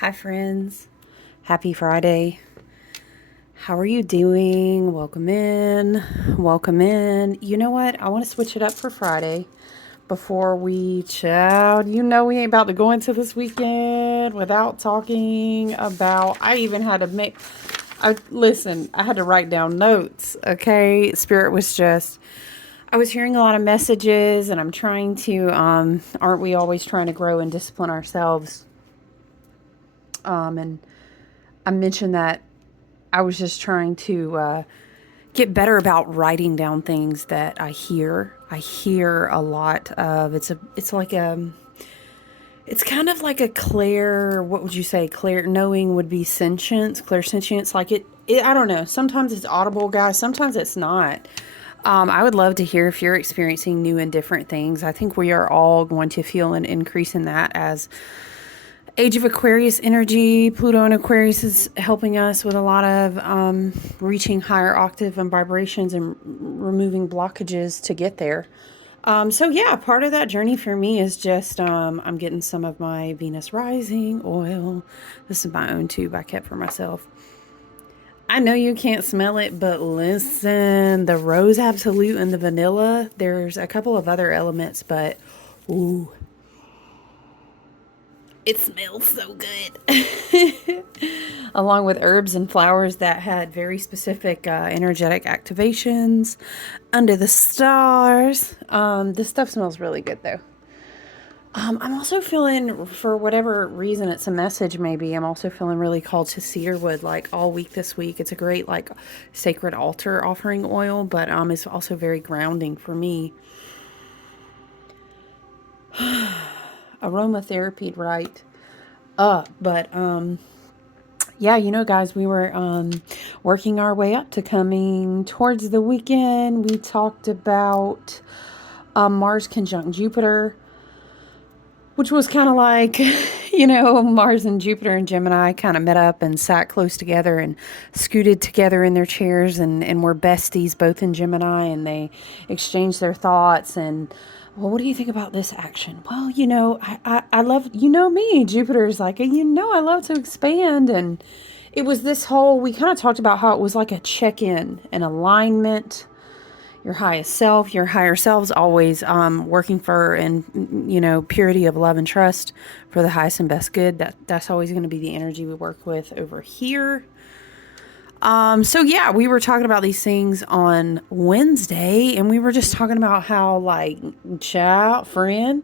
Hi, friends. Happy Friday. How are you doing? Welcome in. Welcome in. You know what? I want to switch it up for Friday before we chow. You know, we ain't about to go into this weekend without talking about. I even had to make. I had to write down notes. Okay. Spirit was just. I was hearing a lot of messages, and I'm trying to. Aren't we always trying to grow and discipline ourselves? And I mentioned that I was just trying to get better about writing down things that I hear. I hear a lot of it's kind of like a clair. What would you say? Clair knowing would be sentience, clairsentience. Like it. I don't know. Sometimes it's audible, guys. Sometimes it's not. I would love to hear if you're experiencing new and different things. I think we are all going to feel an increase in that as Age of Aquarius energy. Pluto in Aquarius is helping us with a lot of reaching higher octave and vibrations and removing blockages to get there. So yeah, part of that journey for me is just I'm getting some of my Venus Rising oil. This is my own tube I kept for myself. I know you can't smell it, but listen, the rose absolute and the vanilla, there's a couple of other elements, but ooh, it smells so good. Along with herbs and flowers that had very specific energetic activations under the stars. This stuff smells really good though. I'm also feeling, for whatever reason, it's a message maybe. I'm also feeling really called to cedarwood like all week this week. It's a great like sacred altar offering oil, but it's also very grounding for me. Aromatherapy, right? But yeah, you know, guys, we were working our way up to coming towards the weekend. We talked about Mars conjunct Jupiter, which was kind of like, you know, Mars and Jupiter and Gemini kind of met up and sat close together and scooted together in their chairs and were besties both in Gemini, and they exchanged their thoughts and, well, what do you think about this action? Well, you know, I love, you know me, Jupiter's like, you know, I love to expand. And it was this whole, we kind of talked about how it was like a check-in, an alignment, your highest self, your higher selves always working for, and you know, purity of love and trust for the highest and best good. That's always going to be the energy we work with over here. So yeah, we were talking about these things on Wednesday, and we were just talking about how, like, child, friend,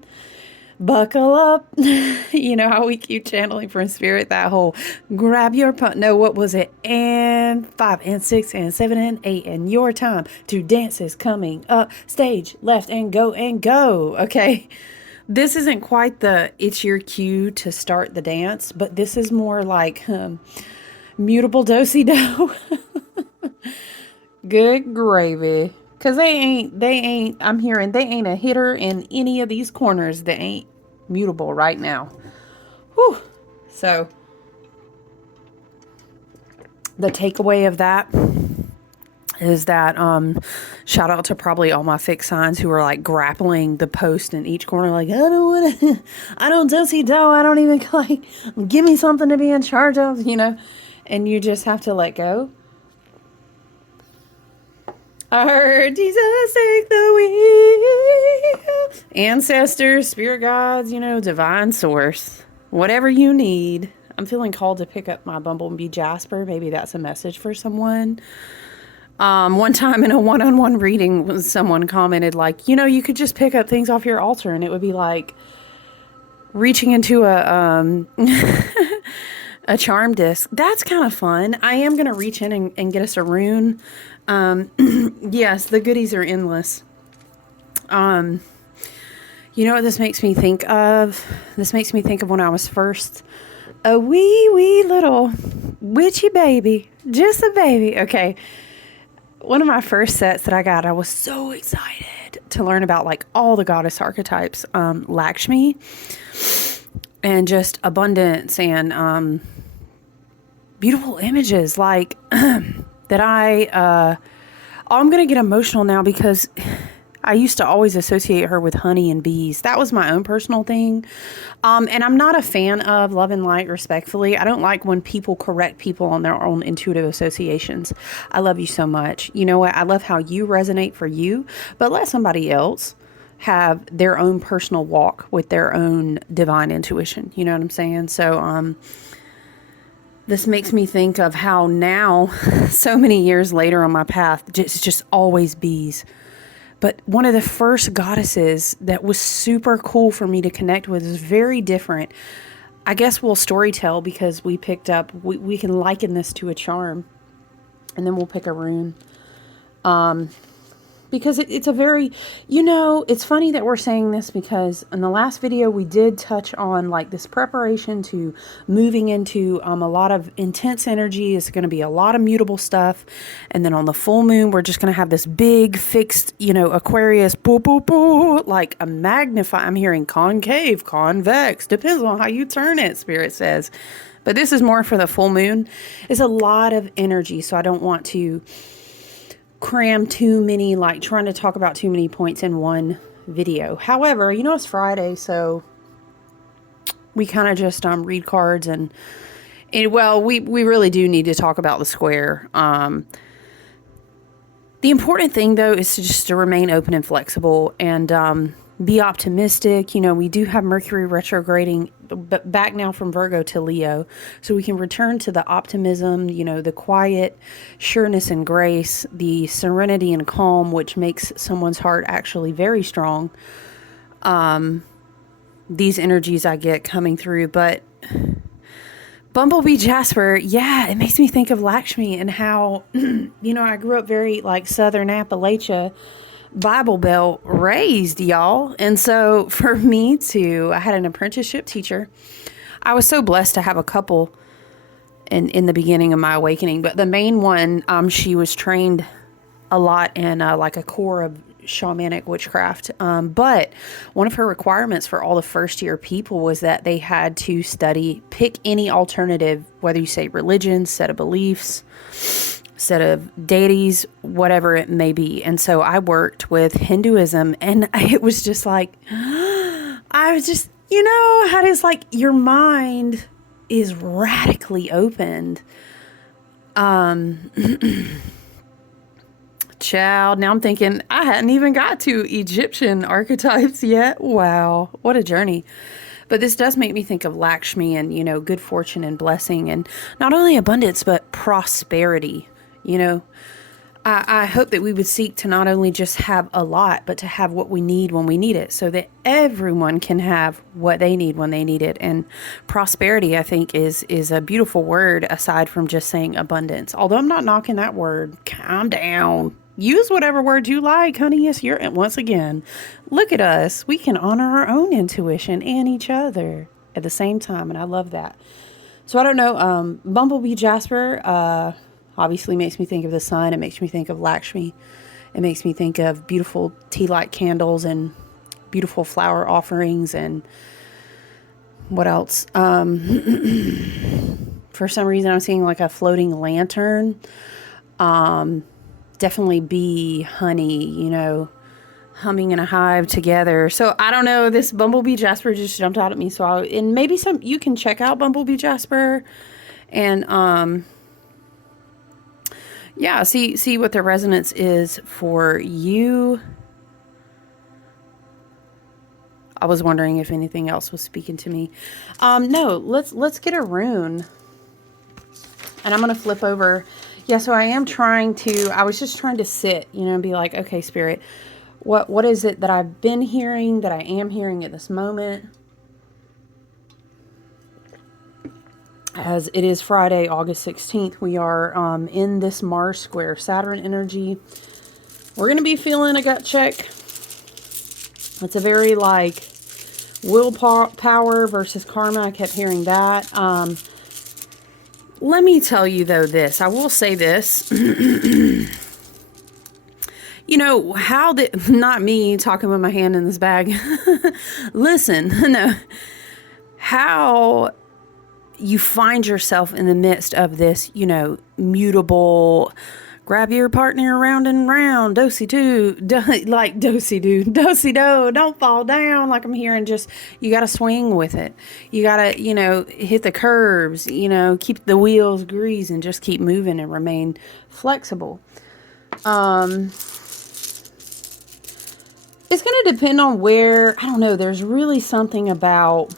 buckle up. You know how we keep channeling from spirit that whole grab your punt. No, what was it? And 5 and 6 and 7 and 8 and your time to dance is coming up. Stage left and go and go. Okay. This isn't quite the it's your cue to start the dance, but this is more like mutable do-si-do. Good gravy. Cause I'm hearing they ain't a hitter in any of these corners that ain't mutable right now. Whew. So the takeaway of that is that shout out to probably all my fixed signs who are like grappling the post in each corner, like, I don't want to, I don't do-si-do, I don't even like, give me something to be in charge of, you know, and you just have to let go. I heard Jesus take the wheel. Ancestors, spirit guides, you know, divine source. Whatever you need. I'm feeling called to pick up my Bumblebee Jasper. Maybe that's a message for someone. One time in a one-on-one reading, someone commented like, you know, you could just pick up things off your altar and it would be like reaching into a a charm disc. That's kind of fun. I am going to reach in and get us a rune. Yes, the goodies are endless. You know what this makes me think of? This makes me think of when I was first a wee little witchy baby. Just a baby. Okay. One of my first sets that I got, I was so excited to learn about like all the goddess archetypes. Lakshmi and just abundance and beautiful images like that I'm going to get emotional now because I used to always associate her with honey and bees. That was my own personal thing. And I'm not a fan of love and light, respectfully. I don't like when people correct people on their own intuitive associations. I love you so much. You know what? I love how you resonate for you, but let somebody else have their own personal walk with their own divine intuition. You know what I'm saying? So, this makes me think of how now, so many years later on my path, it's just always bees. But one of the first goddesses that was super cool for me to connect with is very different. I guess we'll storytell because we picked up, we can liken this to a charm. And then we'll pick a rune. Because it's a very, it's funny that we're saying this because in the last video we did touch on like this preparation to moving into a lot of intense energy. It's going to be a lot of mutable stuff. And then on the full moon, we're just going to have this big fixed, Aquarius, boo, boo, boo, like a magnify. I'm hearing concave, convex, depends on how you turn it, Spirit says. But this is more for the full moon. It's a lot of energy, so I don't want to cram too many, like trying to talk about too many points in one video. However, it's Friday, so we kind of just read cards and well, we really do need to talk about the square. The important thing though is to remain open and flexible and be optimistic. We do have Mercury retrograding back now from Virgo to Leo, so we can return to the optimism, the quiet sureness and grace, the serenity and calm, which makes someone's heart actually very strong. These energies I get coming through, but Bumblebee Jasper, yeah, it makes me think of Lakshmi and how, I grew up very like Southern Appalachia, Bible Belt raised, y'all. And so for me I had an apprenticeship teacher. I was so blessed to have a couple in the beginning of my awakening, but the main one, she was trained a lot in like a core of shamanic witchcraft. But one of her requirements for all the first year people was that they had to pick any alternative, whether you say religion, set of beliefs, set of deities, whatever it may be. And so I worked with Hinduism, and it was just like, I was just, how it is like your mind is radically opened. Child, now I'm thinking I hadn't even got to Egyptian archetypes yet. Wow, what a journey. But this does make me think of Lakshmi and, good fortune and blessing, and not only abundance, but prosperity. I hope that we would seek to not only just have a lot, but to have what we need when we need it, so that everyone can have what they need when they need it. And prosperity, I think, is a beautiful word aside from just saying abundance. Although I'm not knocking that word. Calm down. Use whatever word you like, honey. Yes, once again, look at us. We can honor our own intuition and each other at the same time. And I love that. So I don't know, Bumblebee Jasper, obviously makes me think of the sun. It makes me think of Lakshmi. It makes me think of beautiful tea light candles and beautiful flower offerings and what else? For some reason, I'm seeing like a floating lantern. Definitely bee, honey, humming in a hive together. So I don't know, this Bumblebee Jasper just jumped out at me. And maybe you can check out Bumblebee Jasper and, yeah, see what the resonance is for you. I was wondering if anything else was speaking to me. No, let's get a rune. And I'm going to flip over. Yeah, so I was just trying to sit, and be like, okay, Spirit, what is it that I've been hearing, that I am hearing at this moment? As it is Friday, August 16th, we are in this Mars square Saturn energy. We're going to be feeling a gut check. It's a very like willpower versus karma. I kept hearing that. Let me tell you though this. I will say this. Not me talking with my hand in this bag. Listen, no. How you find yourself in the midst of this, mutable, Grab your partner round and round, do-si-do, like do-si-do, do-si-do, don't fall down. Like I'm hearing just, you got to swing with it. You got to, hit the curves, keep the wheels greasing, just keep moving and remain flexible. It's going to depend on where, I don't know, there's really something about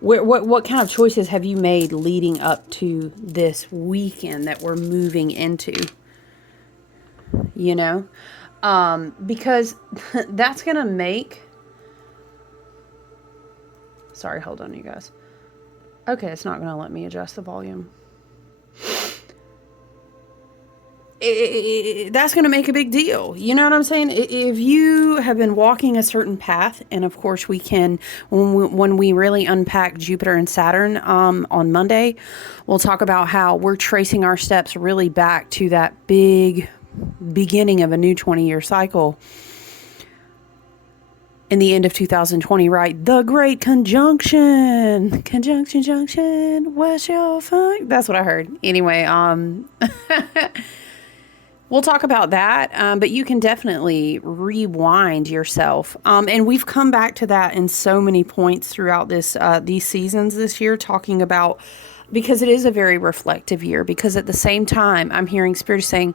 what kind of choices have you made leading up to this weekend that we're moving into, because that's going to make, sorry, hold on, you guys. Okay, it's not going to let me adjust the volume. That's going to make a big deal. You know what I'm saying? If you have been walking a certain path, and of course we can, when we really unpack Jupiter and Saturn on Monday, we'll talk about how we're tracing our steps really back to that big beginning of a new 20-year cycle in the end of 2020, right? The Great Conjunction. Conjunction, junction, what's your fun? That's what I heard. Anyway, we'll talk about that, but you can definitely rewind yourself. And we've come back to that in so many points throughout these seasons this year, talking about, because it is a very reflective year, because at the same time, I'm hearing Spirit saying,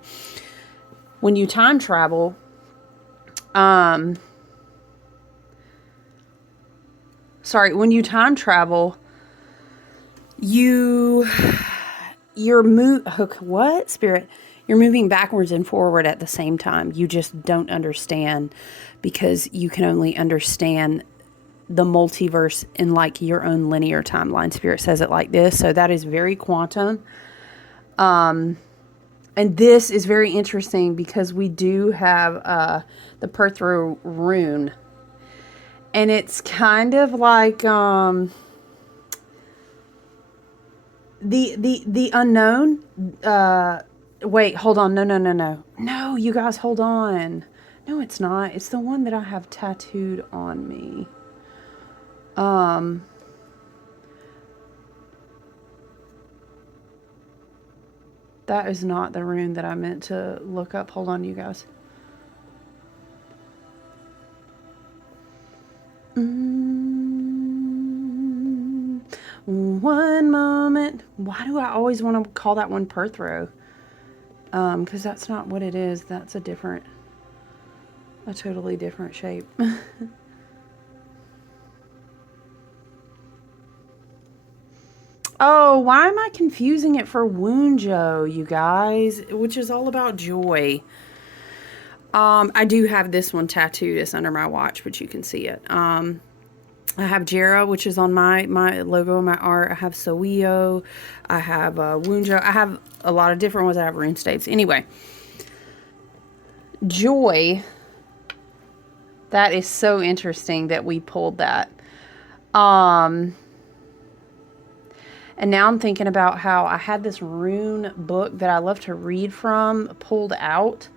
when you time travel, when you time travel, you're Spirit? You're moving backwards and forward at the same time. You just don't understand, because you can only understand the multiverse in like your own linear timeline. Spirit says it like this. So that is very quantum. And this is very interesting because we do have the Perthro rune. And it's kind of like the unknown. Wait, hold on. No. No, you guys, hold on. No, it's not. It's the one that I have tattooed on me. That is not the rune that I meant to look up. Hold on, you guys. One moment. Why do I always want to call that one Perthro? Because that's not what it is. That's a totally different shape. Oh, why am I confusing it for Wunjo, you guys? Which is all about joy. I do have this one tattooed. It's under my watch, but you can see it. I have Jera, which is on my logo and my art. I have Soio. I have Wunjo. I have a lot of different ones. I have rune states. Anyway, joy. That is so interesting that we pulled that. And now I'm thinking about how I had this rune book that I love to read from pulled out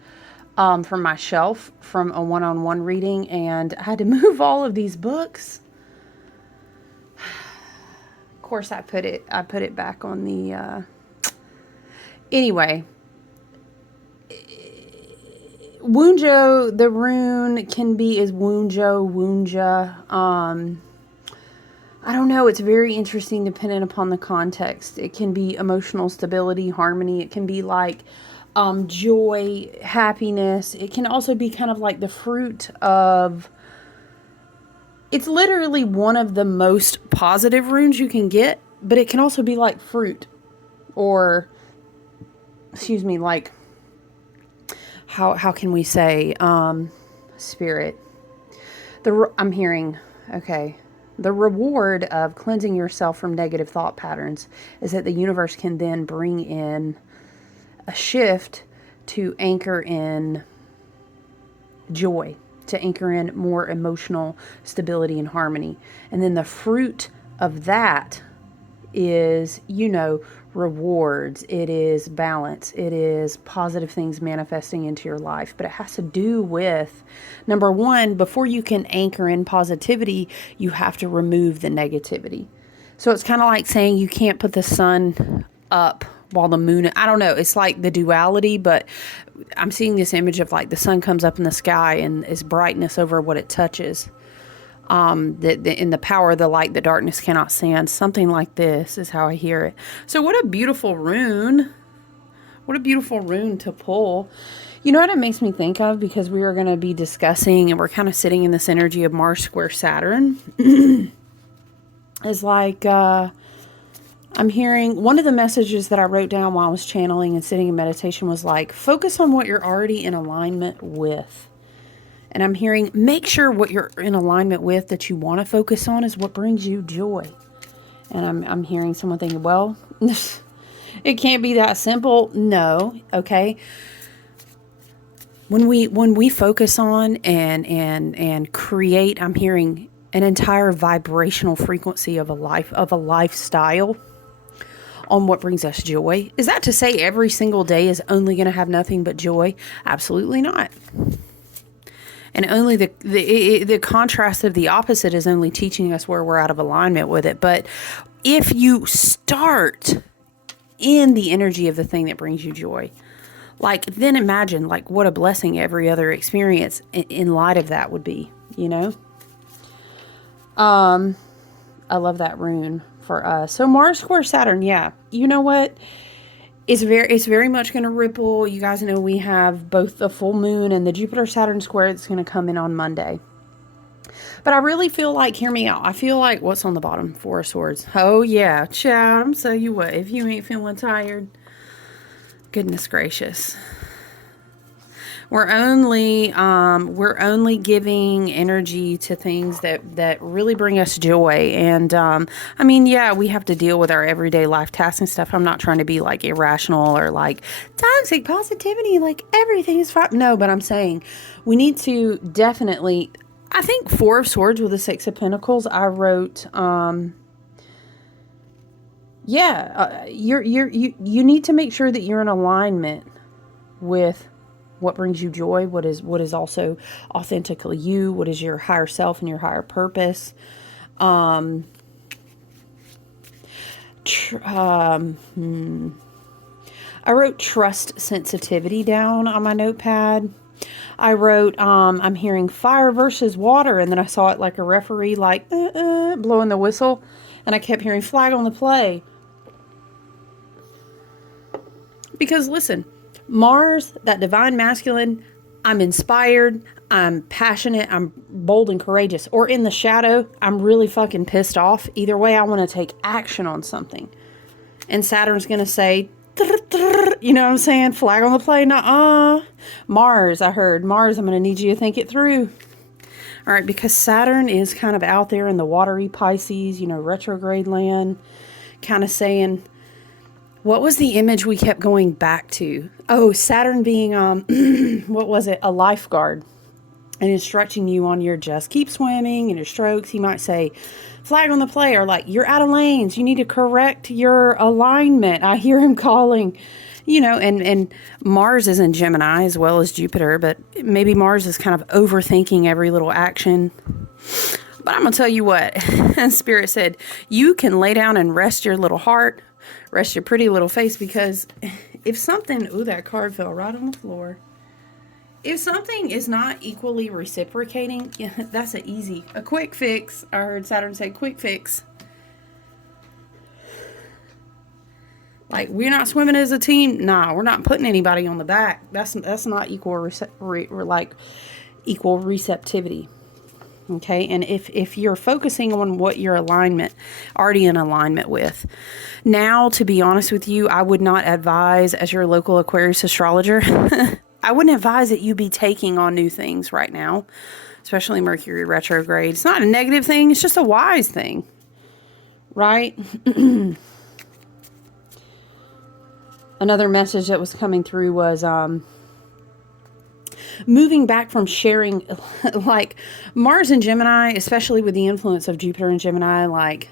from my shelf from a one-on-one reading, and I had to move all of these books. Of course, I put it back on the. Anyway, Wunjo, the rune is Wunjo, Wunja. I don't know. It's very interesting depending upon the context. It can be emotional stability, harmony. It can be like joy, happiness. It can also be kind of like the fruit of... It's literally one of the most positive runes you can get, but it can also be like fruit or, excuse me, like, how can we say, spirit. I'm hearing, okay. The reward of cleansing yourself from negative thought patterns is that the universe can then bring in a shift to anchor in joy, to anchor in more emotional stability and harmony. And then the fruit of that is, rewards. It is balance. It is positive things manifesting into your life. But it has to do with, number one, before you can anchor in positivity, you have to remove the negativity. So it's kind of like saying you can't put the sun up while the moon, I don't know, it's like the duality, but I'm seeing this image of like the sun comes up in the sky and is brightness over what it touches. In the power of the light, the darkness cannot stand. Something like this is how I hear it. So what a beautiful rune. What a beautiful rune to pull. You know what it makes me think of? Because we are going to be discussing, and we're kind of sitting in this energy of Mars square Saturn. Is like, I'm hearing, one of the messages that I wrote down while I was channeling and sitting in meditation was like, focus on what you're already in alignment with. And I'm hearing, make sure what you're in alignment with that you want to focus on is what brings you joy. And I'm hearing someone thinking, well, it can't be that simple. No. Okay. When we focus on and create, I'm hearing an entire vibrational frequency of a lifestyle on what brings us joy. Is that to say every single day is only going to have nothing but joy? Absolutely not. And only the contrast of the opposite is only teaching us where we're out of alignment with it. But if you start in the energy of the thing that brings you joy, like, then imagine like what a blessing every other experience in light of that would be, you know? I love that rune for us. So Mars square Saturn, yeah. You know what? It's very much going to ripple. You guys know we have both the full moon and the Jupiter-Saturn square that's going to come in on Monday. But I really feel like, hear me out, I feel like, what's on the bottom? Four of Swords. Oh, yeah, child, I'm tell you what, if you ain't feeling tired, goodness gracious. We're only giving energy to things that really bring us joy. And, I mean, yeah, we have to deal with our everyday life tasks and stuff. I'm not trying to be like irrational or like toxic positivity, like everything is fine. No, but I'm saying we need to definitely, I think Four of Swords with the Six of Pentacles, I wrote, you need to make sure that you're in alignment with what brings you joy, what is also authentically you, what is your higher self and your higher purpose. I wrote trust sensitivity down on my notepad. I wrote, I'm hearing fire versus water, and then I saw it like a referee, like, blowing the whistle, and I kept hearing flag on the play. Because listen, Mars, that divine masculine, I'm inspired, I'm passionate, I'm bold and courageous. Or in the shadow, I'm really fucking pissed off. Either way, I want to take action on something. And Saturn's going to say, you know what I'm saying? Flag on the play, nuh-uh. Mars, I heard. Mars, I'm going to need you to think it through. All right, because Saturn is kind of out there in the watery Pisces, you know, retrograde land, kind of saying, what was the image we kept going back to? Oh, Saturn being, what was it? A lifeguard, and instructing you on your just keep swimming and your strokes. He might say, flag on the play, or like, you're out of lanes. You need to correct your alignment. I hear him calling, you know, and Mars is in Gemini as well as Jupiter, but maybe Mars is kind of overthinking every little action. But I'm going to tell you what, Spirit said, you can lay down and rest your little heart, rest your pretty little face, because if something, ooh, that card fell right on the floor. If something is not equally reciprocating, yeah, that's a quick fix. I heard Saturn say quick fix. Like, we're not swimming as a team. Nah, we're not putting anybody on the back. That's not equal equal receptivity. Okay, and if you're focusing on what you're already in alignment with. Now, to be honest with you, I would not advise, as your local Aquarius astrologer, I wouldn't advise that you be taking on new things right now, especially Mercury retrograde. It's not a negative thing, it's just a wise thing, right? Another message that was coming through was, moving back from sharing, like Mars and Gemini, especially with the influence of Jupiter and Gemini, like,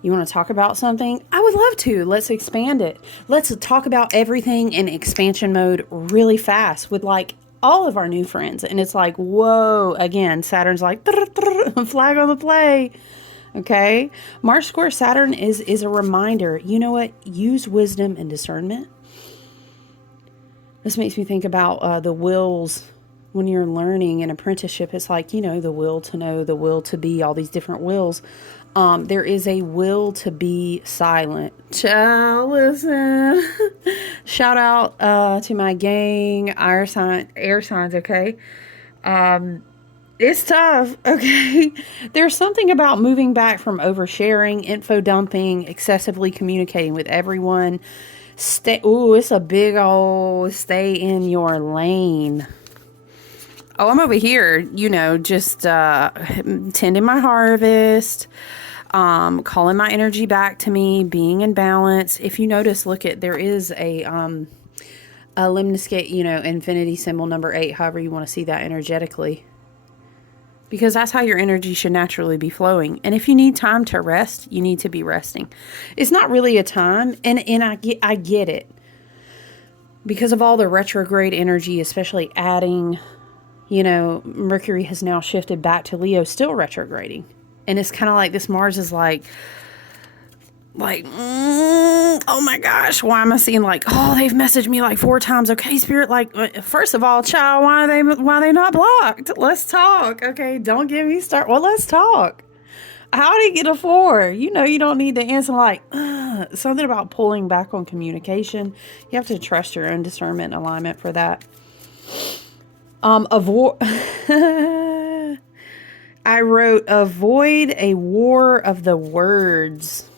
you want to talk about something? I would love to. Let's expand it. Let's talk about everything in expansion mode really fast with like all of our new friends. And it's like, whoa, again, Saturn's like, flag on the play. Okay. Mars square Saturn is a reminder. You know what? Use wisdom and discernment. This makes me think about the wills when you're learning an apprenticeship. It's like, the will to know, the will to be, all these different wills. There is a will to be silent. Child, listen. Shout out to my gang, air signs, okay? It's tough, okay? There's something about moving back from oversharing, info dumping, excessively communicating with everyone. It's a big old stay in your lane. Oh, I'm over here, just tending my harvest, calling my energy back to me, being in balance. If you notice, there is a lemniscate, infinity symbol number 8, however you want to see that energetically. Because that's how your energy should naturally be flowing. And if you need time to rest, you need to be resting. It's not really a time, and I get it. Because of all the retrograde energy, especially adding, Mercury has now shifted back to Leo, still retrograding. And it's kind of like this Mars is like, oh my gosh, why am I seeing they've messaged me 4 times. Okay, Spirit, first of all, child, why are they not blocked? Let's talk. Okay, don't get me started. Well, let's talk. How did he get a 4? You don't need to answer something about pulling back on communication. You have to trust your own discernment and alignment for that. Avoid. I wrote avoid a war of the words.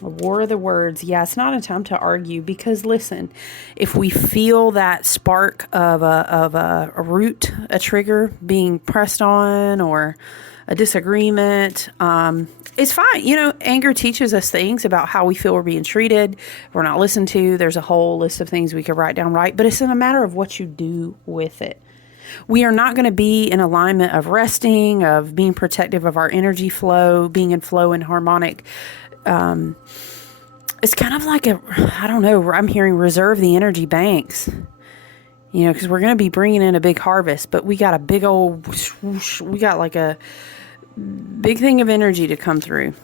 A war of the words. Yeah, it's not a time to argue because listen, if we feel that spark of a root, a trigger being pressed on or a disagreement, it's fine. Anger teaches us things about how we feel we're being treated, we're not listened to. There's a whole list of things we could write down, right? But it's in a matter of what you do with it. We are not going to be in alignment of resting, of being protective of our energy flow, being in flow and harmonic. It's kind of like I don't know, I'm hearing reserve the energy banks, because we're going to be bringing in a big harvest, but we got a big old, we got a big thing of energy to come through,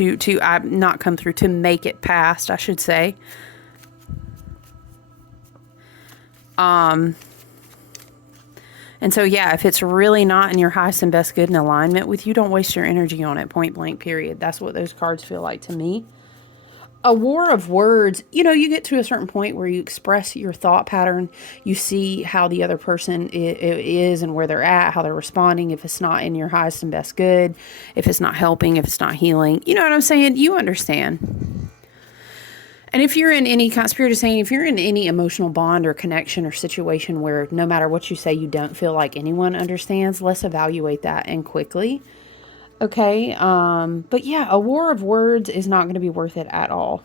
not come through, to make it past, I should say. And so, yeah, if it's really not in your highest and best good in alignment with you, don't waste your energy on it, point blank, period. That's what those cards feel like to me. A war of words, you get to a certain point where you express your thought pattern. You see how the other person is and where they're at, how they're responding. If it's not in your highest and best good, if it's not helping, if it's not healing, you know what I'm saying? You understand. And if you're in any kind, Spirit is saying, if you're in any emotional bond or connection or situation where no matter what you say, you don't feel like anyone understands, let's evaluate that and quickly. Okay. But yeah, a war of words is not going to be worth it at all.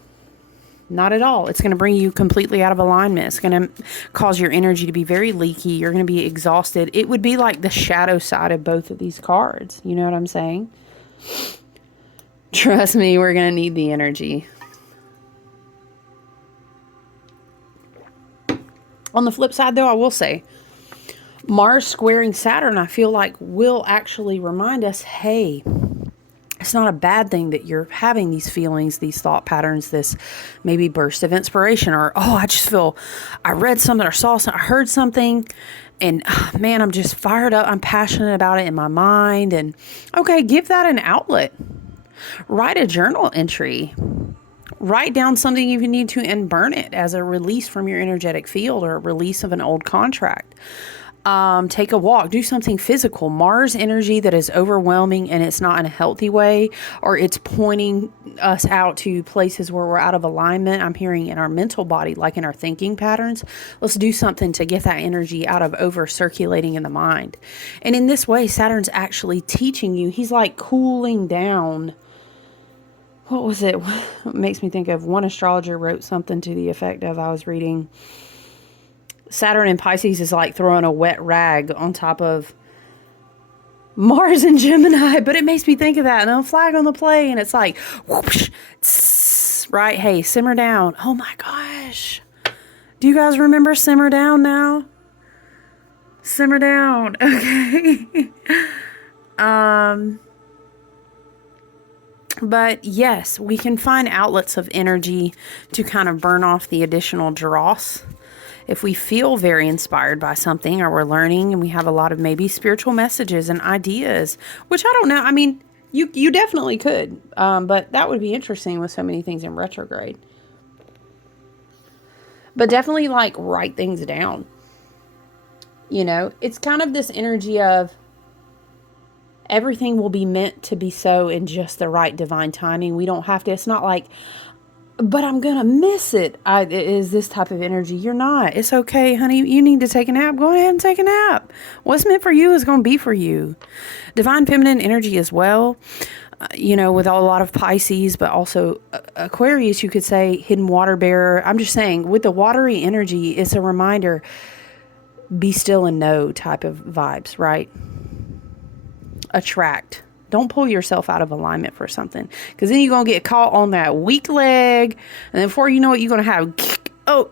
Not at all. It's going to bring you completely out of alignment. It's going to cause your energy to be very leaky. You're going to be exhausted. It would be like the shadow side of both of these cards. You know what I'm saying? Trust me, we're going to need the energy. On the flip side, though, I will say, Mars squaring Saturn, I feel like will actually remind us, hey, it's not a bad thing that you're having these feelings, these thought patterns, this maybe burst of inspiration, or, I read something or saw something, I heard something, and man, I'm just fired up. I'm passionate about it in my mind. And okay, give that an outlet. Write a journal entry. Write down something if you need to and burn it as a release from your energetic field or a release of an old contract. Take a walk, do something physical. Mars energy that is overwhelming and it's not in a healthy way, or it's pointing us out to places where we're out of alignment. I'm hearing in our mental body, like in our thinking patterns. Let's do something to get that energy out of over circulating in the mind. And in this way, Saturn's actually teaching you. He's like cooling down. What was it? It makes me think of one astrologer wrote something to the effect of, I was reading, Saturn in Pisces is like throwing a wet rag on top of Mars and Gemini, but it makes me think of that. And a flag on the play, and it's like, whoosh, tss, right? Hey, simmer down. Oh my gosh. Do you guys remember Simmer Down now? Simmer down. Okay. But yes, we can find outlets of energy to kind of burn off the additional dross. If we feel very inspired by something, or we're learning and we have a lot of maybe spiritual messages and ideas, which I don't know. I mean, you definitely could, but that would be interesting with so many things in retrograde. But definitely like write things down. It's kind of this energy of everything will be meant to be so in just the right divine timing. We don't have to, it's not like, but I'm going to miss it. It is this type of energy. You're not. It's okay, honey. You need to take a nap. Go ahead and take a nap. What's meant for you is going to be for you. Divine feminine energy as well. With a lot of Pisces, but also Aquarius, you could say hidden water bearer. I'm just saying with the watery energy, it's a reminder, be still and know type of vibes, right? Attract. Don't pull yourself out of alignment for something, because then you're going to get caught on that weak leg. And then before you know it, you're going to have,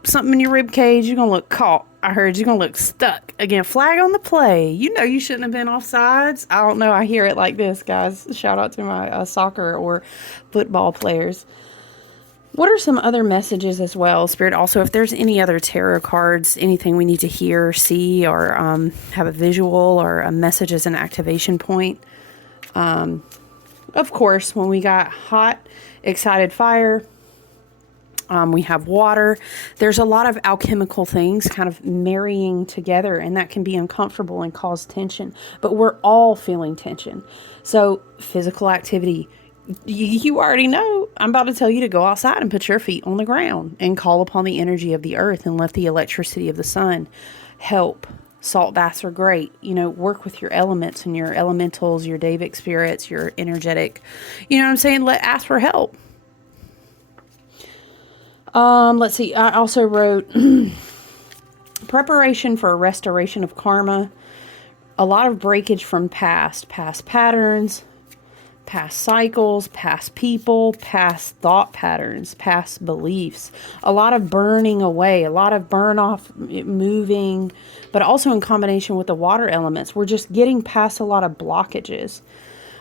something in your rib cage. You're going to look caught. I heard you're going to look stuck. Again, flag on the play. You shouldn't have been offsides. I don't know. I hear it like this, guys. Shout out to my soccer or football players. What are some other messages as well, Spirit? Also, if there's any other tarot cards, anything we need to hear, see, or have a visual or a message as an activation point. Of course, when we got hot, excited fire, we have water. There's a lot of alchemical things kind of marrying together, and that can be uncomfortable and cause tension. But we're all feeling tension. So physical activity, you already know. I'm about to tell you to go outside and put your feet on the ground and call upon the energy of the earth and let the electricity of the sun help. Salt baths are great. Work with your elements and your elementals, your Davic spirits, your energetic. You know what I'm saying? Ask for help. Let's see. I also wrote preparation for a restoration of karma. A lot of breakage from past patterns, past cycles, past people, past thought patterns, past beliefs. A lot of burning away, a lot of burn off, moving, but also in combination with the water elements. We're just getting past a lot of blockages.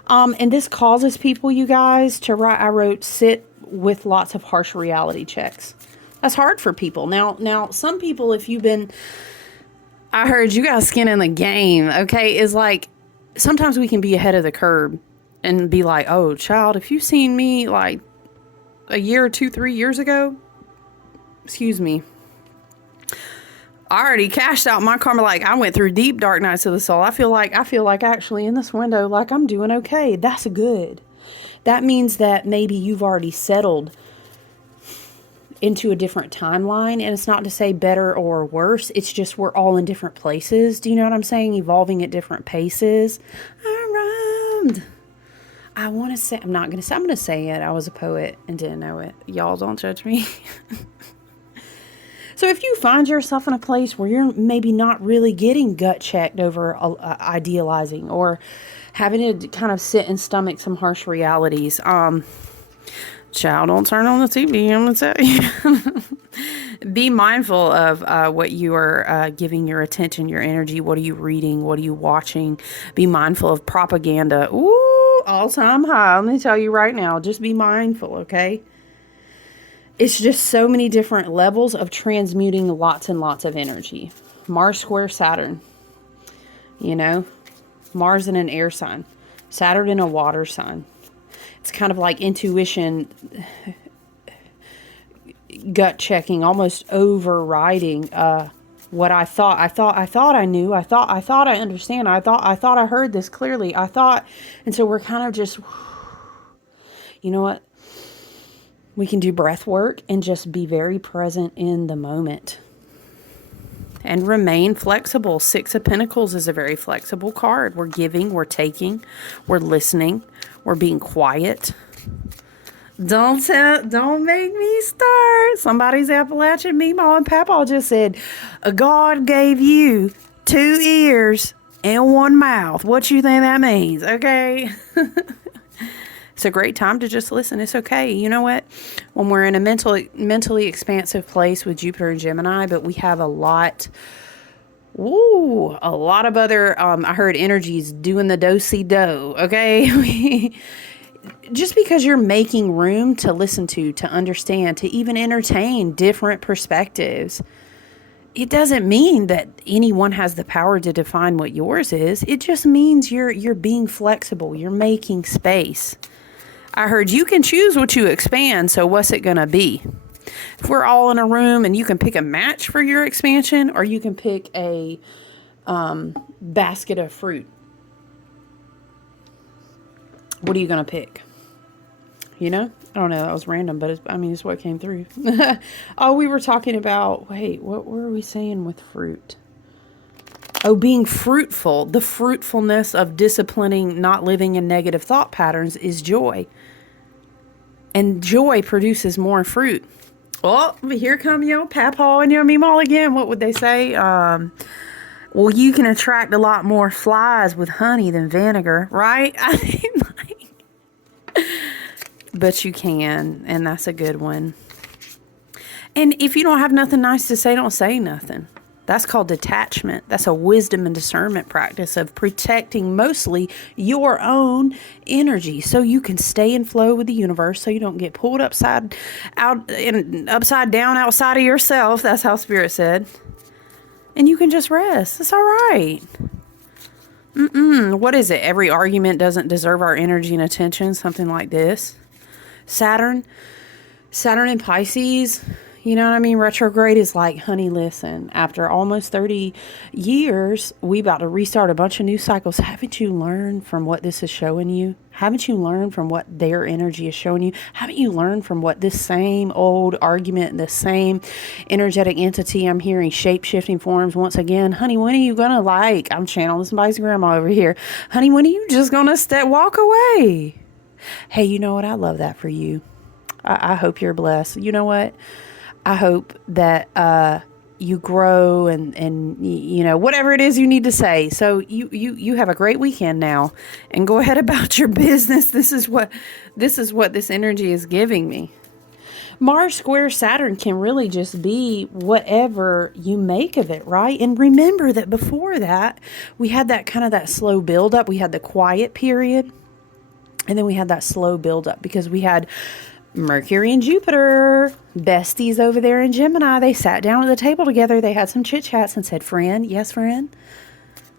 And this causes people, you guys, to write. I wrote, sit with lots of harsh reality checks. That's hard for people. Now, some people, if you've been, I heard you got skin in the game, okay, is like, sometimes we can be ahead of the curve and be like, oh, child, if you've seen me like a year or 2, 3 years ago, excuse me, I already cashed out my karma. Like, I went through deep dark nights of the soul. I feel like actually in this window, like I'm doing okay. That's good. That means that maybe you've already settled into a different timeline. And it's not to say better or worse. It's just we're all in different places. Do you know what I'm saying? Evolving at different paces. I rhymed. I want to say, I'm not going to say, I'm going to say it. I was a poet and didn't know it. Y'all don't judge me. So if you find yourself in a place where you're maybe not really getting gut checked over idealizing or having to kind of sit and stomach some harsh realities, child, don't turn on the TV, I'm going to tell you. Be mindful of what you are giving your attention, your energy. What are you reading? What are you watching? Be mindful of propaganda. Ooh, all-time high. Let me tell you right now, just be mindful, okay? It's just so many different levels of transmuting lots and lots of energy. Mars square Saturn. Mars in an air sign. Saturn in a water sign. It's kind of like intuition, gut checking, almost overriding what I thought. I thought I knew. I thought I understand. I thought I heard this clearly. And so we're kind of just, you know what? We can do breath work and just be very present in the moment. And remain flexible. 6 of Pentacles is a very flexible card. We're giving, we're taking, we're listening, we're being quiet. Don't make me start. Somebody's Appalachian Meemaw and Papa just said, God gave you 2 ears and 1 mouth. What you think that means? Okay. It's a great time to just listen. It's okay. You know what? When we're in a mentally expansive place with Jupiter and Gemini, but we have a lot of other, I heard energies doing the do-si-do, okay? just because you're making room to listen to understand, to even entertain different perspectives, it doesn't mean that anyone has the power to define what yours is. It just means you're being flexible. You're making space. I heard you can choose what you expand, so what's it going to be? If we're all in a room and you can pick a match for your expansion, or you can pick a basket of fruit, what are you going to pick? You know? I don't know. That was random, but it's what came through. Oh, we were talking about, wait, what were we saying with fruit? Oh, being fruitful. The fruitfulness of disciplining, not living in negative thought patterns is joy. And joy produces more fruit. Oh, here come, Papaw and Meemaw again. What would they say? Well, you can attract a lot more flies with honey than vinegar, right? But you can, and that's a good one. And if you don't have nothing nice to say, don't say nothing. That's called detachment. That's a wisdom and discernment practice of protecting mostly your own energy so you can stay in flow with the universe, so you don't get pulled upside down outside of yourself. That's how Spirit said. And you can just rest. It's all right. What is it? Every argument doesn't deserve our energy and attention. Something like this. Saturn in Pisces, you know what I mean? Retrograde is like, honey, listen, after almost 30 years, we about to restart a bunch of new cycles. Haven't you learned from what this is showing you? Haven't you learned from what their energy is showing you? Haven't you learned from what this same old argument, the same energetic entity I'm hearing, shape-shifting forms once again? Honey, when are you going to I'm channeling somebody's grandma over here. Honey, when are you just going to walk away? Hey, you know what? I love that for you. I hope you're blessed. You know what? I hope that you grow and whatever it is you need to say. So you have a great weekend now, and go ahead about your business. This is what this energy is giving me. Mars square Saturn can really just be whatever you make of it, right? And remember that before that, we had that kind of that slow buildup. We had the quiet period. And then we had that slow buildup because we had Mercury and Jupiter, besties over there in Gemini. They sat down at the table together. They had some chit chats and said, friend, yes, friend,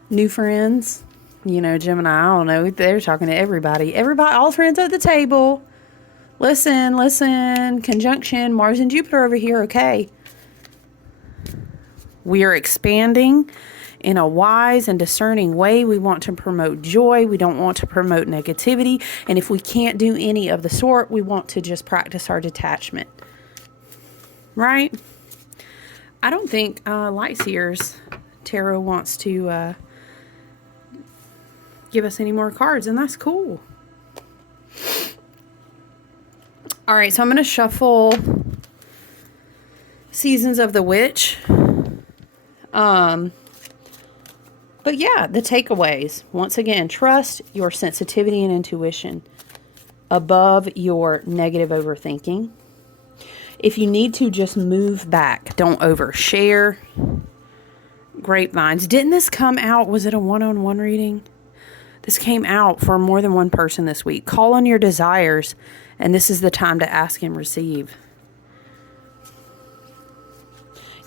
new friends, Gemini, I don't know. They're talking to everybody, all friends at the table. Listen, conjunction, Mars and Jupiter over here. Okay. We are expanding in a wise and discerning way. We want to promote joy. We don't want to promote negativity. And if we can't do any of the sort, we want to just practice our detachment. Right? I don't think Lightseers Tarot wants to give us any more cards, and that's cool. All right, so I'm going to shuffle Seasons of the Witch. But yeah, the takeaways. Once again, trust your sensitivity and intuition above your negative overthinking. If you need to, just move back. Don't overshare. Grapevines. Didn't this come out? Was it a one-on-one reading? This came out for more than one person this week. Call on your desires, and this is the time to ask and receive.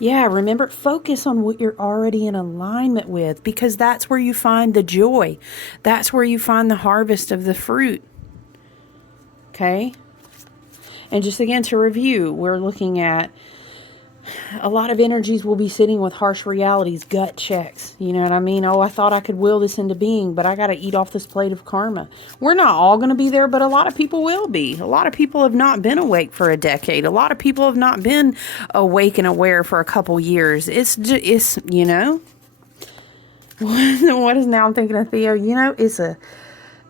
Yeah, remember, focus on what you're already in alignment with, because that's where you find the joy. That's where you find the harvest of the fruit. Okay? And just again to review, we're looking at a lot of energies will be sitting with harsh realities, gut checks. You know what I mean? Oh, I thought I could will this into being, but I got to eat off this plate of karma. We're not all going to be there, but a lot of people will be. A lot of people have not been awake for a decade. A lot of people have not been awake and aware for a couple years. It's what is now I'm thinking of Theo,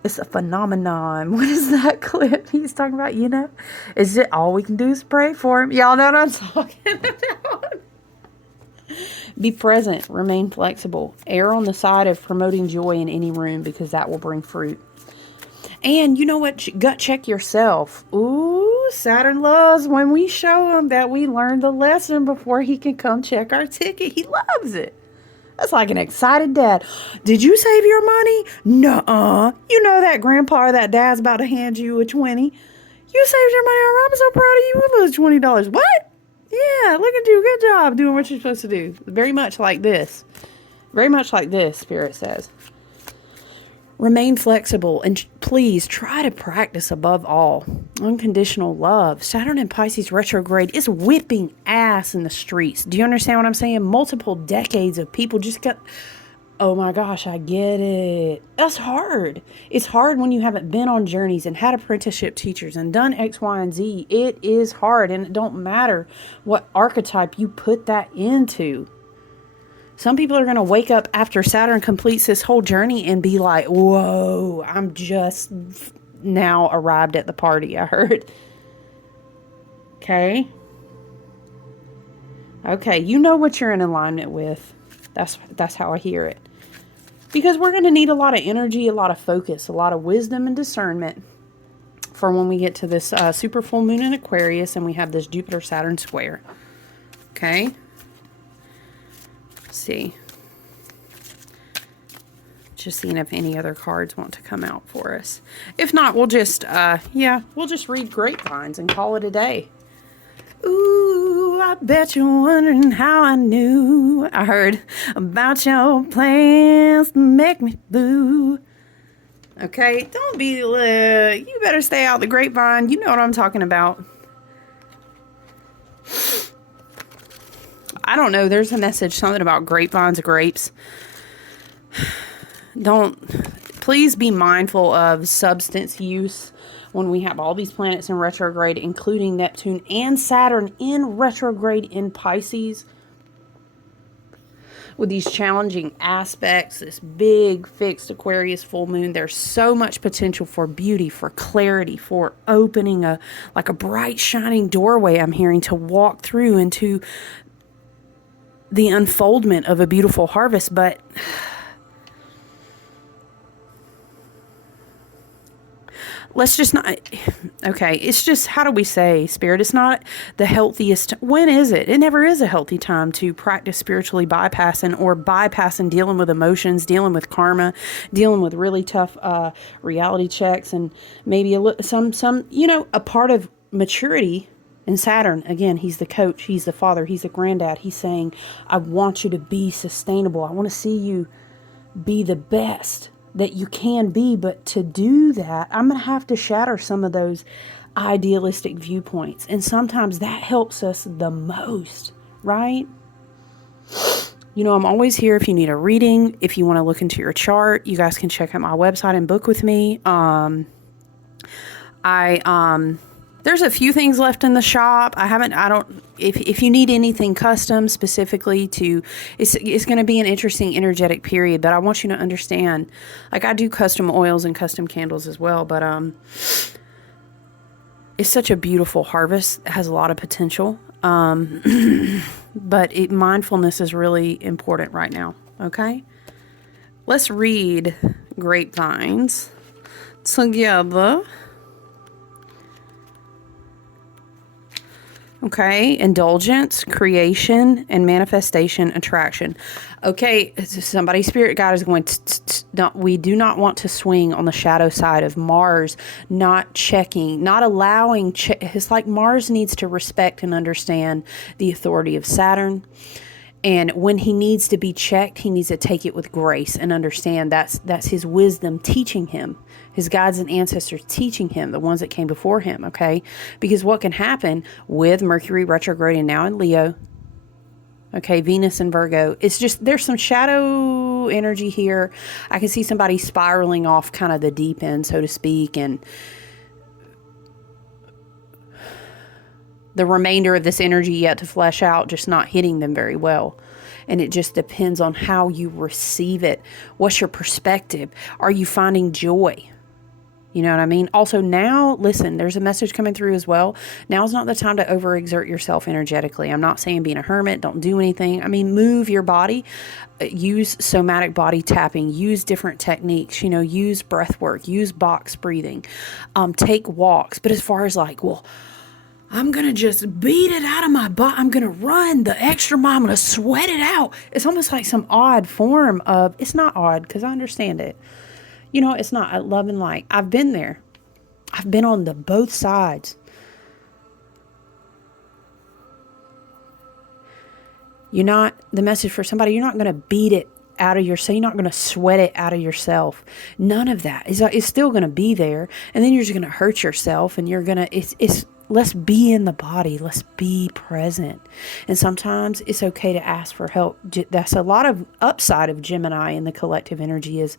it's a phenomenon. What is that clip he's talking about? Is it all we can do is pray for him? Y'all know what I'm talking about. Be present. Remain flexible. Err on the side of promoting joy in any room, because that will bring fruit. And you know what? Gut check yourself. Ooh, Saturn loves when we show him that we learned the lesson before he can come check our ticket. He loves it. That's like an excited dad. Did you save your money? Nuh-uh. You know that grandpa or that dad's about to hand you a 20. You saved your money. Oh, I'm so proud of you with those $20. What? Yeah, look at you. Good job doing what you're supposed to do. Very much like this. Very much like this, Spirit says. Remain flexible and please try to practice above all unconditional love. Saturn in Pisces retrograde is whipping ass in the streets. Do you understand what I'm saying? Multiple decades of people just got... Oh my gosh, I get it. That's hard. It's hard when you haven't been on journeys and had apprenticeship teachers and done X, Y, and Z. It is hard, and it don't matter what archetype you put that into. Some people are going to wake up after Saturn completes this whole journey and be like, whoa, I'm just now arrived at the party, I heard. Okay. Okay, you know what you're in alignment with. That's how I hear it. Because we're going to need a lot of energy, a lot of focus, a lot of wisdom and discernment for when we get to this super full moon in Aquarius and we have this Jupiter-Saturn square. Okay. See, just seeing if any other cards want to come out for us. If not, we'll just we'll just read grapevines and call it a day. Ooh, I bet you're wondering how I knew. I heard about your plans to make me blue. Okay, don't be you better stay out the grapevine. You know what I'm talking about. I don't know. There's a message, something about grapevines, grapes. Please be mindful of substance use when we have all these planets in retrograde, including Neptune and Saturn in retrograde in Pisces. With these challenging aspects, this big fixed Aquarius full moon, there's so much potential for beauty, for clarity, for opening a bright shining doorway, I'm hearing, to walk through into the unfoldment of a beautiful harvest. But let's just not, okay, it's just, how do we say, Spirit, it's not the healthiest. When is it? It never is a healthy time to practice spiritually bypassing dealing with emotions, dealing with karma, dealing with really tough reality checks, and maybe a part of maturity. And Saturn, again, he's the coach, he's the father, he's the granddad. He's saying, I want you to be sustainable. I want to see you be the best that you can be. But to do that, I'm going to have to shatter some of those idealistic viewpoints. And sometimes that helps us the most, right? You know, I'm always here if you need a reading. If you want to look into your chart, you guys can check out my website and book with me. There's a few things left in the shop. If you need anything custom specifically it's going to be an interesting energetic period, but I want you to understand, like, I do custom oils and custom candles as well, but it's such a beautiful harvest. It has a lot of potential. But mindfulness is really important right now. Okay. Let's read grapevines together. Okay, indulgence, creation, and manifestation, attraction. Okay, somebody's spirit guide is going we do not want to swing on the shadow side of Mars, not checking, not allowing. It's like Mars needs to respect and understand the authority of Saturn. And when he needs to be checked, he needs to take it with grace and understand that's his wisdom teaching him, his guides and ancestors teaching him, the ones that came before him, okay? Because what can happen with Mercury retrograding now in Leo, okay, Venus and Virgo, it's just, there's some shadow energy here. I can see somebody spiraling off kind of the deep end, so to speak, and the remainder of this energy yet to flesh out, just not hitting them very well. And it just depends on how you receive it. What's your perspective? Are you finding joy? You know what I mean? Also now, listen, there's a message coming through as well. Now's not the time to overexert yourself energetically. I'm not saying being a hermit, don't do anything. I mean, move your body, use somatic body tapping, use different techniques, use breath work, use box breathing, take walks. But as far as I'm going to just beat it out of my body. I'm going to run the extra mile. I'm going to sweat it out. It's almost like some odd form of, it's not odd because I understand it. You know, it's not. I love and like. I've been there. I've been on the both sides. You're not, the message for somebody, you're not going to beat it out of yourself. You're not going to sweat it out of yourself. None of that. It's still going to be there. And then you're just going to hurt yourself and you're going to, let's be in the body. Let's be present. And sometimes it's okay to ask for help. That's a lot of upside of Gemini in the collective energy is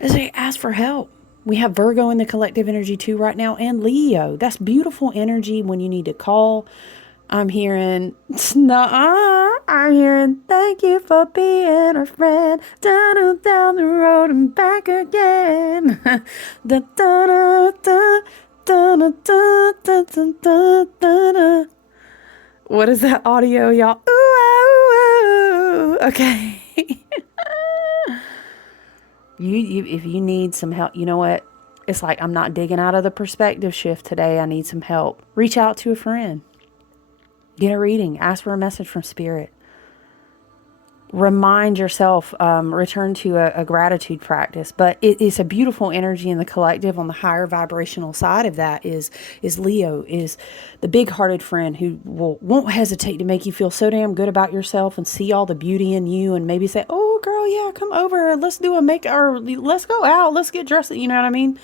they ask for help. We have Virgo in the collective energy too right now and Leo. That's beautiful energy when you need to call. I'm hearing, I'm hearing, thank you for being a friend. Down the road and back again. Da, da, da, da, da, da, da, da, da, da, da. What is that audio, y'all? Ooh, okay. If you need some help, you know what? It's like, I'm not digging out of the perspective shift today. I need some help. Reach out to a friend. Get a reading. Ask for a message from Spirit. Remind yourself, return to a gratitude practice. But it's a beautiful energy in the collective. On the higher vibrational side of that is Leo, is the big-hearted friend who won't hesitate to make you feel so damn good about yourself and see all the beauty in you and maybe say, oh, girl, yeah, come over. Let's do a or let's go out. Let's get dressed. You know what I mean?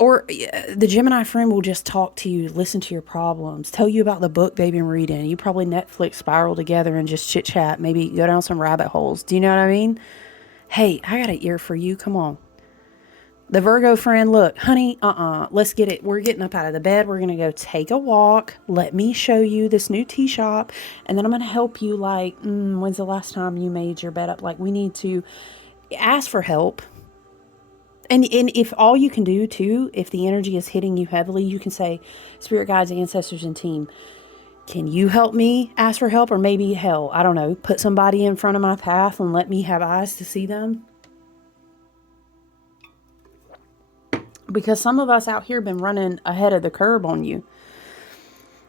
Or the Gemini friend will just talk to you, listen to your problems, tell you about the book they've been reading. You probably Netflix spiral together and just chit chat, maybe go down some rabbit holes. Do you know what I mean? Hey, I got an ear for you. Come on. The Virgo friend, look, honey, let's get it. We're getting up out of the bed. We're going to go take a walk. Let me show you this new tea shop. And then I'm going to help you like, when's the last time you made your bed up? Like we need to ask for help. And if all you can do too, if the energy is hitting you heavily, you can say, Spirit guides, ancestors, and team, can you help me ask for help? Or maybe hell, I don't know, put somebody in front of my path and let me have eyes to see them. Because some of us out here have been running ahead of the curve on you.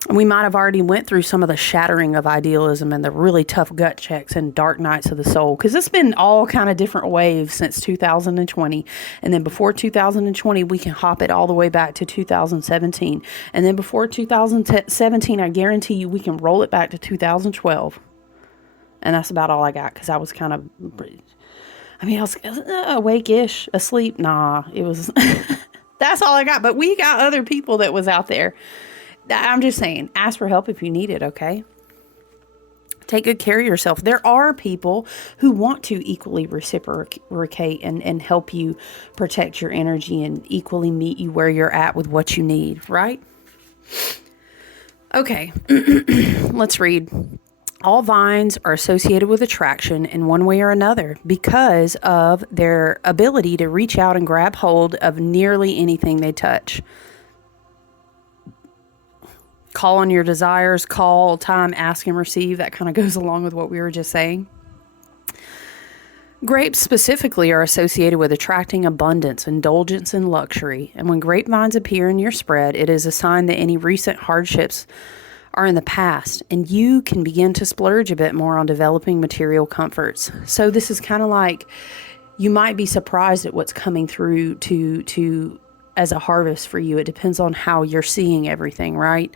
And we might have already went through some of the shattering of idealism and the really tough gut checks and dark nights of the soul. Because it's been all kind of different waves since 2020. And then before 2020, we can hop it all the way back to 2017. And then before 2017, I guarantee you we can roll it back to 2012. And that's about all I got. Because I was kind of, I was awake-ish, asleep. Nah, it was, that's all I got. But we got other people that was out there. I'm just saying, ask for help if you need it, okay? Take good care of yourself. There are people who want to equally reciprocate and help you protect your energy and equally meet you where you're at with what you need, right? Okay, let's read. All vines are associated with attraction in one way or another because of their ability to reach out and grab hold of nearly anything they touch. Call on your desires, call, time, ask, and receive. That kind of goes along with what we were just saying. Grapes specifically are associated with attracting abundance, indulgence, and luxury. And when grapevines appear in your spread, it is a sign that any recent hardships are in the past, and you can begin to splurge a bit more on developing material comforts. So this is kind of like you might be surprised at what's coming through to as a harvest for you. It depends on how you're seeing everything, right?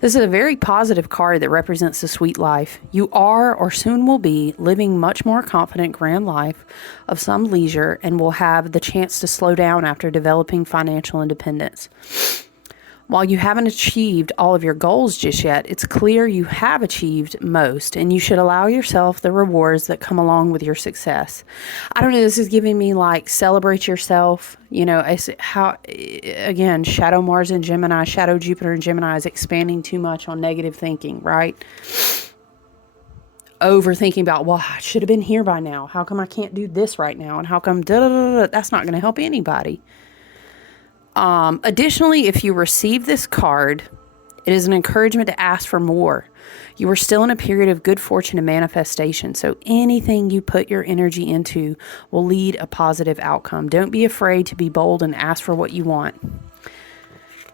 This is a very positive card that represents the sweet life. You are, or soon will be, living much more confident, grand life of some leisure and will have the chance to slow down after developing financial independence. While you haven't achieved all of your goals just yet, it's clear you have achieved most, and you should allow yourself the rewards that come along with your success. I don't know, this is giving me like celebrate yourself. You know, how, again, Shadow Mars and Gemini, Shadow Jupiter and Gemini is expanding too much on negative thinking, right? Overthinking about, well, I should have been here by now. How come I can't do this right now? And how come that's not going to help anybody. Additionally, if you receive this card, it is an encouragement to ask for more. You are still in a period of good fortune and manifestation, so anything you put your energy into will lead a positive outcome. Don't be afraid to be bold and ask for what you want.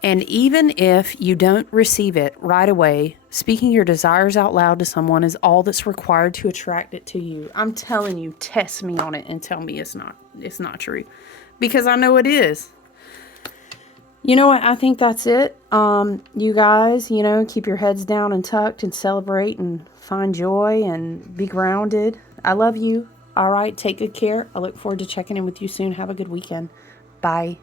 And even if you don't receive it right away, speaking your desires out loud to someone is all that's required to attract it to you. I'm telling you, test me on it and tell me it's not true. Because I know it is. You know what? I think that's it. You guys, keep your heads down and tucked and celebrate and find joy and be grounded. I love you. All right. Take good care. I look forward to checking in with you soon. Have a good weekend. Bye.